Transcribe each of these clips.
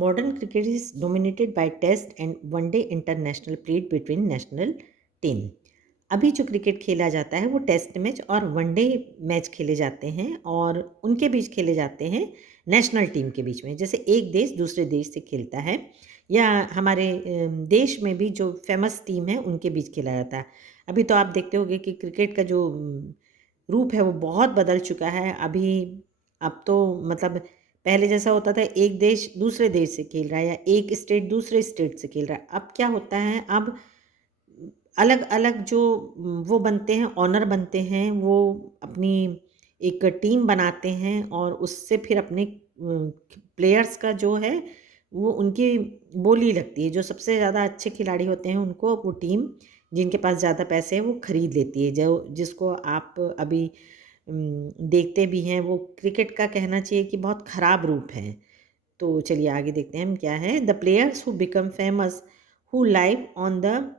Modern cricket is dominated by test and one day international played between national team. अभी जो cricket खेला जाता है वो टेस्ट मैच और वनडे मैच खेले जाते हैं और उनके बीच खेले जाते हैं नेशनल टीम के बीच में, जैसे एक देश दूसरे देश से खेलता है या हमारे देश में भी जो फेमस टीम है उनके बीच खेला जाता है। अभी तो आप देखते होंगे कि क्रिकेट का जो रूप है वो बहुत बदल चुका है। अभी अब तो मतलब पहले जैसा होता था एक देश दूसरे देश से खेल रहा है या एक स्टेट दूसरे स्टेट से खेल रहा है। अब क्या होता है, अब अलग-अलग जो वो बनते हैं, ओनर बनते हैं, वो अपनी एक टीम बनाते हैं और उससे फिर अपने प्लेयर्स का जो है वो उनकी बोली लगती है। जो सबसे ज़्यादा अच्छे खिलाड़ी होते हैं उनको वो टीम जिनके पास ज़्यादा पैसे हैं वो खरीद लेती है। जो जिसको आप अभी देखते भी हैं, वो क्रिकेट का कहना चाहिए कि बहुत ख़राब रूप है। तो चलिए आगे देखते हैं हम क्या है। The players who become famous who live on the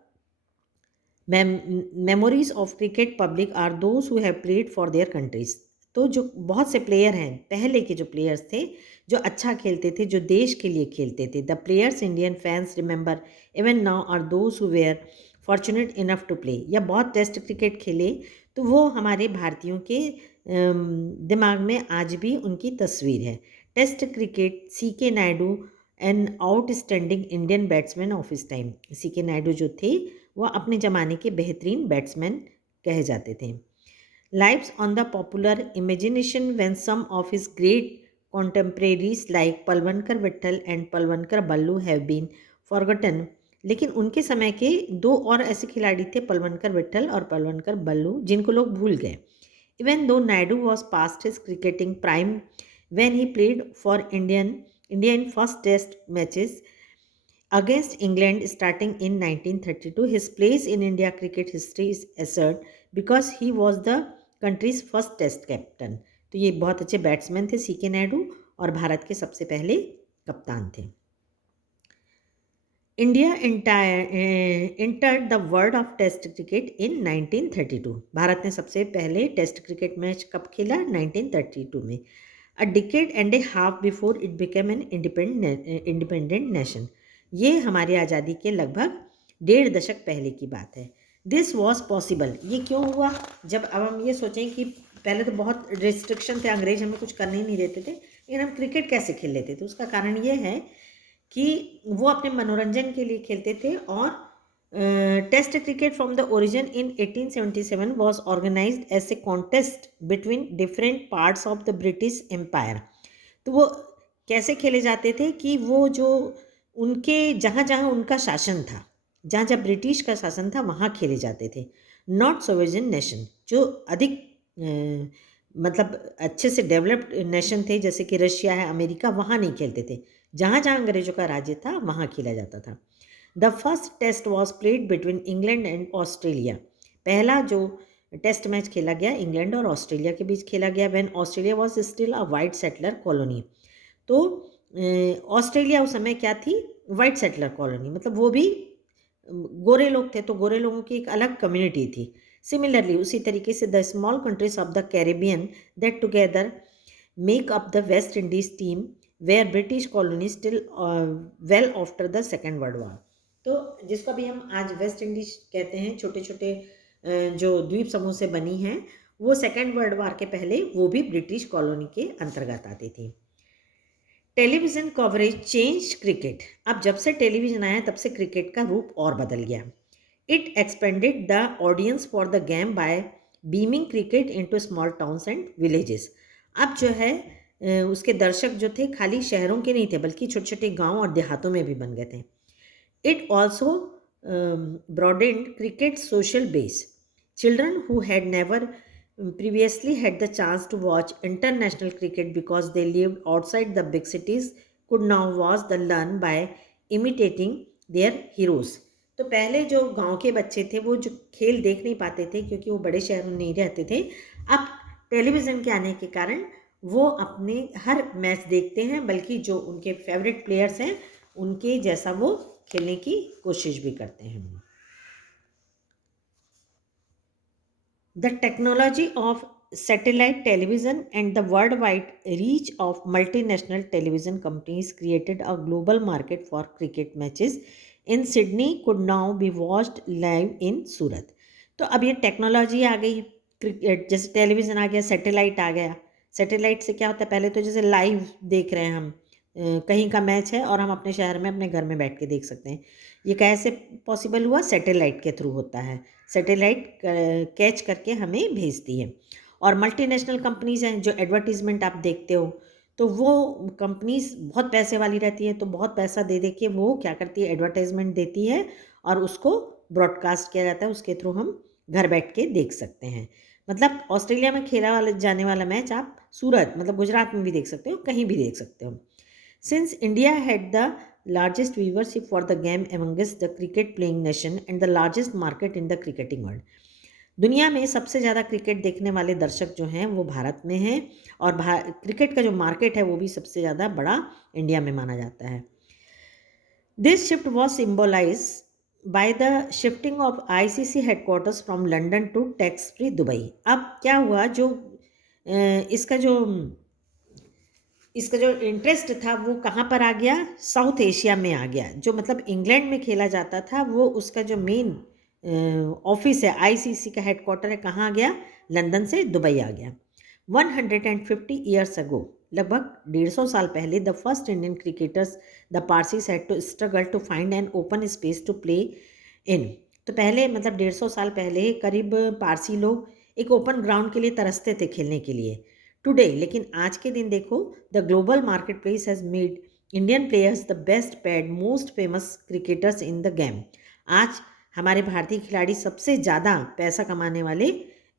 memories of cricket public are those who have played for their countries. तो जो बहुत से प्लेयर हैं, पहले के जो प्लेयर्स थे जो अच्छा खेलते थे, जो देश के लिए खेलते थे, the players Indian fans remember even now are those who were fortunate enough to play. या बहुत टेस्ट क्रिकेट खेले तो वो हमारे भारतीयों के दिमाग में आज भी उनकी तस्वीर है। Test cricket C K Naidu an outstanding Indian batsman of his time. C K Naidu जो थे वह अपने ज़माने के बेहतरीन बैट्समैन कहे जाते थे। Lives on the popular imagination when some of his great contemporaries like Palwankar Vithal and Palwankar Baloo have been forgotten. लेकिन उनके समय के दो और ऐसे खिलाड़ी थे, पलवनकर विट्ठल और पलवनकर बल्लू, जिनको लोग भूल गए। Even though Naidu was past his cricketing prime when he played for India in first test matches against England starting in 1932. His place in India cricket history is assured because he was the country's first test captain. तो ये बहुत अच्छे batsman थे सी के नायडू और भारत के सबसे पहले कप्तान थे। India entered the world of test cricket in 1932. Bharat ने सबसे पहले टेस्ट क्रिकेट मैच कब खेला? 1932 में। A decade and a half before it became an independent nation. ये हमारी आज़ादी के लगभग 1.5 दशक पहले की बात है। This was possible. ये क्यों हुआ? जब अब हम ये सोचें कि पहले तो बहुत रिस्ट्रिक्शन थे, अंग्रेज हमें कुछ करने ही नहीं देते थे, लेकिन हम क्रिकेट कैसे खेल लेते थे? उसका कारण ये है कि वो अपने मनोरंजन के लिए खेलते थे और test cricket from the origin in 1877 was organised as a contest between different parts of the British Empire. तो वो कैसे खेले जाते थे कि वो जो उनके जहाँ जहाँ उनका शासन था, जहाँ जहाँ ब्रिटिश का शासन था वहाँ खेले जाते थे। नॉट सोवेजन नेशन, जो अधिक मतलब अच्छे से डेवलप्ड नेशन थे जैसे कि रशिया है, अमेरिका, वहाँ नहीं खेलते थे। जहाँ जहाँ अंग्रेजों का राज्य था वहाँ खेला जाता था। The first test was played between England and Australia. पहला जो टेस्ट मैच खेला गया इंग्लैंड और ऑस्ट्रेलिया के बीच खेला गया when Australia was still a white settler colony. तो ऑस्ट्रेलिया उस समय क्या थी? वाइट सेटलर कॉलोनी, मतलब वो भी गोरे लोग थे, तो गोरे लोगों की एक अलग कम्युनिटी थी। सिमिलरली उसी तरीके से the small countries of the Caribbean that together make up the West Indies team were British colony still well after the Second World War. तो जिसको भी हम आज वेस्ट इंडीज कहते हैं, छोटे छोटे जो द्वीप समूह से बनी हैं, वो सेकेंड वर्ल्ड वॉर के पहले वो भी ब्रिटिश कॉलोनी के अंतर्गत आती थी। Television coverage change cricket. अब जब से टेलीविज़न आया तब से क्रिकेट का रूप और बदल गया। It expanded the audience for the game by beaming cricket into small towns and villages. अब जो है उसके दर्शक जो थे खाली शहरों के नहीं थे बल्कि छोटे छोटे गांव और देहातों में भी बन गए थे। It also broadened cricket's social base. Children who had never previously had the chance to watch international cricket because they lived outside the big cities could now watch the learn by imitating their heroes. तो पहले जो गांव के बच्चे थे वो जो खेल देख नहीं पाते थे क्योंकि वो बड़े शहरों में नहीं रहते थे, अब टेलीविज़न के आने के कारण वो अपने हर मैच देखते हैं, बल्कि जो उनके फेवरेट प्लेयर्स हैं उनके जैसा वो खेलने की कोशिश भी करते हैं। The technology of satellite television and the worldwide reach of multinational television companies created a global market for cricket matches in Sydney could now be watched live in सूरत। तो अब ये टेक्नोलॉजी आ गई, क्रिकेट जैसे टेलीविज़न आ गया, satellite आ गया। Satellite से क्या होता है, पहले तो जैसे लाइव देख रहे हैं हम, कहीं का मैच है और हम अपने शहर में अपने घर में बैठ के देख सकते हैं। ये कैसे पॉसिबल हुआ? सैटेलाइट के थ्रू होता है। सैटेलाइट कैच करके हमें भेजती है। और मल्टीनेशनल कंपनीज़ हैं, जो एडवर्टीज़मेंट आप देखते हो, तो वो कंपनीज़ बहुत पैसे वाली रहती है, तो बहुत पैसा दे दे के वो क्या करती है, एडवर्टाइजमेंट देती है और उसको ब्रॉडकास्ट किया जाता है, उसके थ्रू हम घर बैठ के देख सकते हैं। मतलब ऑस्ट्रेलिया में खेला वाला जाने वाला मैच आप सूरत मतलब गुजरात में भी देख सकते हो, कहीं भी देख सकते हो। Since India had the largest viewership for the game amongst the cricket playing nation and the largest market in the cricketing world, दुनिया में सबसे ज़्यादा क्रिकेट देखने वाले दर्शक जो हैं वो भारत में हैं और क्रिकेट का जो मार्केट है वो भी सबसे ज़्यादा बड़ा इंडिया में माना जाता है। This shift was symbolise by the shifting of ICC headquarters from London to tax free Dubai. अब क्या हुआ, जो इसका जो इसका जो इंटरेस्ट था वो कहाँ पर आ गया, साउथ एशिया में आ गया। जो मतलब इंग्लैंड में खेला जाता था वो उसका जो मेन ऑफिस है, आईसीसी का हेडक्वार्टर है, कहाँ आ गया, लंदन से दुबई आ गया। 150 ईयर्स अगो, लगभग 150 साल पहले, the first Indian cricketers the Parsis had to struggle to find an open space to play in. तो पहले मतलब 150 साल पहले करीब पारसी लोग एक ओपन ग्राउंड के लिए तरसते थे खेलने के लिए। टुडे, लेकिन आज के दिन देखो, the global market place has made Indian players the best paid most famous cricketers in the game. आज हमारे भारतीय खिलाड़ी सबसे ज़्यादा पैसा कमाने वाले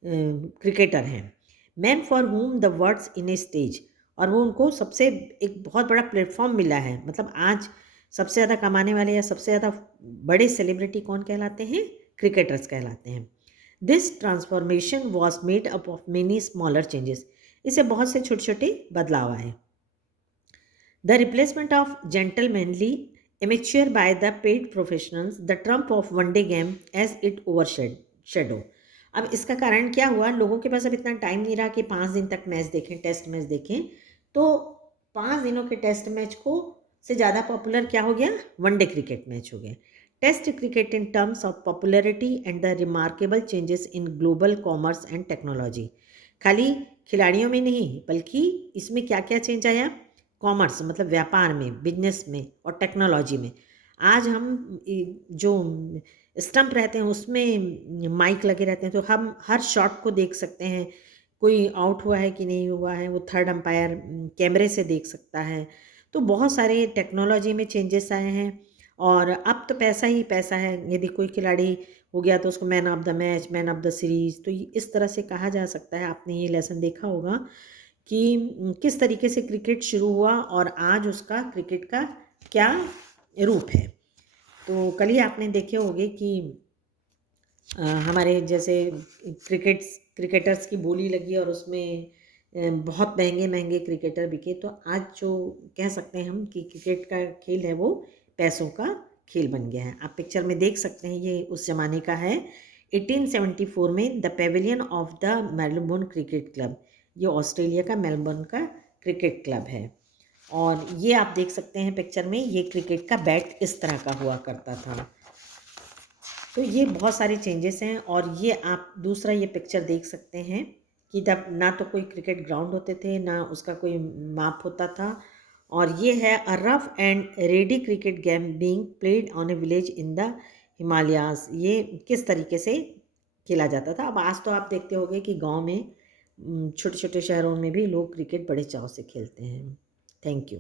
क्रिकेटर हैं। Man for home the words in a stage, और वो उनको सबसे एक बहुत बड़ा प्लेटफॉर्म मिला है। मतलब आज सबसे ज़्यादा कमाने वाले या सबसे ज़्यादा बड़े सेलिब्रिटी कौन कहलाते हैं? क्रिकेटर्स कहलाते हैं। This transformation was made up of many smaller changes, इससे बहुत से छोटे छोटे बदलाव आए। The replacement of gentlemanly amateur by the paid professionals, the trump of one day game as it overshadow. अब इसका कारण क्या हुआ, लोगों के पास अब इतना टाइम नहीं रहा कि 5 दिन तक मैच देखें, टेस्ट मैच देखें। तो 5 दिनों के टेस्ट मैच को से ज़्यादा पॉपुलर क्या हो गया, वनडे क्रिकेट मैच हो गया। Test cricket in terms of popularity and the remarkable changes in global commerce and technology. खाली खिलाड़ियों में नहीं बल्कि इसमें क्या क्या चेंज आया, कॉमर्स मतलब व्यापार में, बिजनेस में और टेक्नोलॉजी में। आज हम जो स्टंप रहते हैं उसमें माइक लगे रहते हैं, तो हम हर शॉट को देख सकते हैं, कोई आउट हुआ है कि नहीं हुआ है वो थर्ड अंपायर कैमरे से देख सकता है। तो बहुत सारे टेक्नोलॉजी में चेंजेस आए हैं। और अब तो पैसा ही पैसा है, यदि कोई खिलाड़ी हो गया तो उसको man of the match, man of the series, तो इस तरह से कहा जा सकता है। आपने ये लेसन देखा होगा कि किस तरीके से क्रिकेट शुरू हुआ और आज उसका क्रिकेट का क्या रूप है। तो कल ही आपने देखे होंगे कि हमारे जैसे क्रिकेटर्स की बोली लगी और उसमें बहुत महंगे महंगे क्रिकेटर बिके। तो आज जो कह सकते हैं हम कि क्रिकेट का खेल है वो पैसों का खेल बन गया है। आप पिक्चर में देख सकते हैं, ये उस ज़माने का है। 1874 में the Pavilion of the Melbourne cricket club, ये ऑस्ट्रेलिया का मेलबोर्न का क्रिकेट क्लब है। और ये आप देख सकते हैं पिक्चर में, ये क्रिकेट का बैट इस तरह का हुआ करता था। तो ये बहुत सारे चेंजेस हैं। और ये आप दूसरा ये पिक्चर देख सकते हैं कि तब ना तो कोई क्रिकेट ग्राउंड होते थे, ना उसका कोई माप होता था। और ये है a rough and ready cricket game being played on A village in the Himalayas. ये किस तरीके से खेला जाता था। अब आज तो आप देखते होंगे कि गांव में छोटे छोटे शहरों में भी लोग क्रिकेट बड़े चाव से खेलते हैं। Thank you.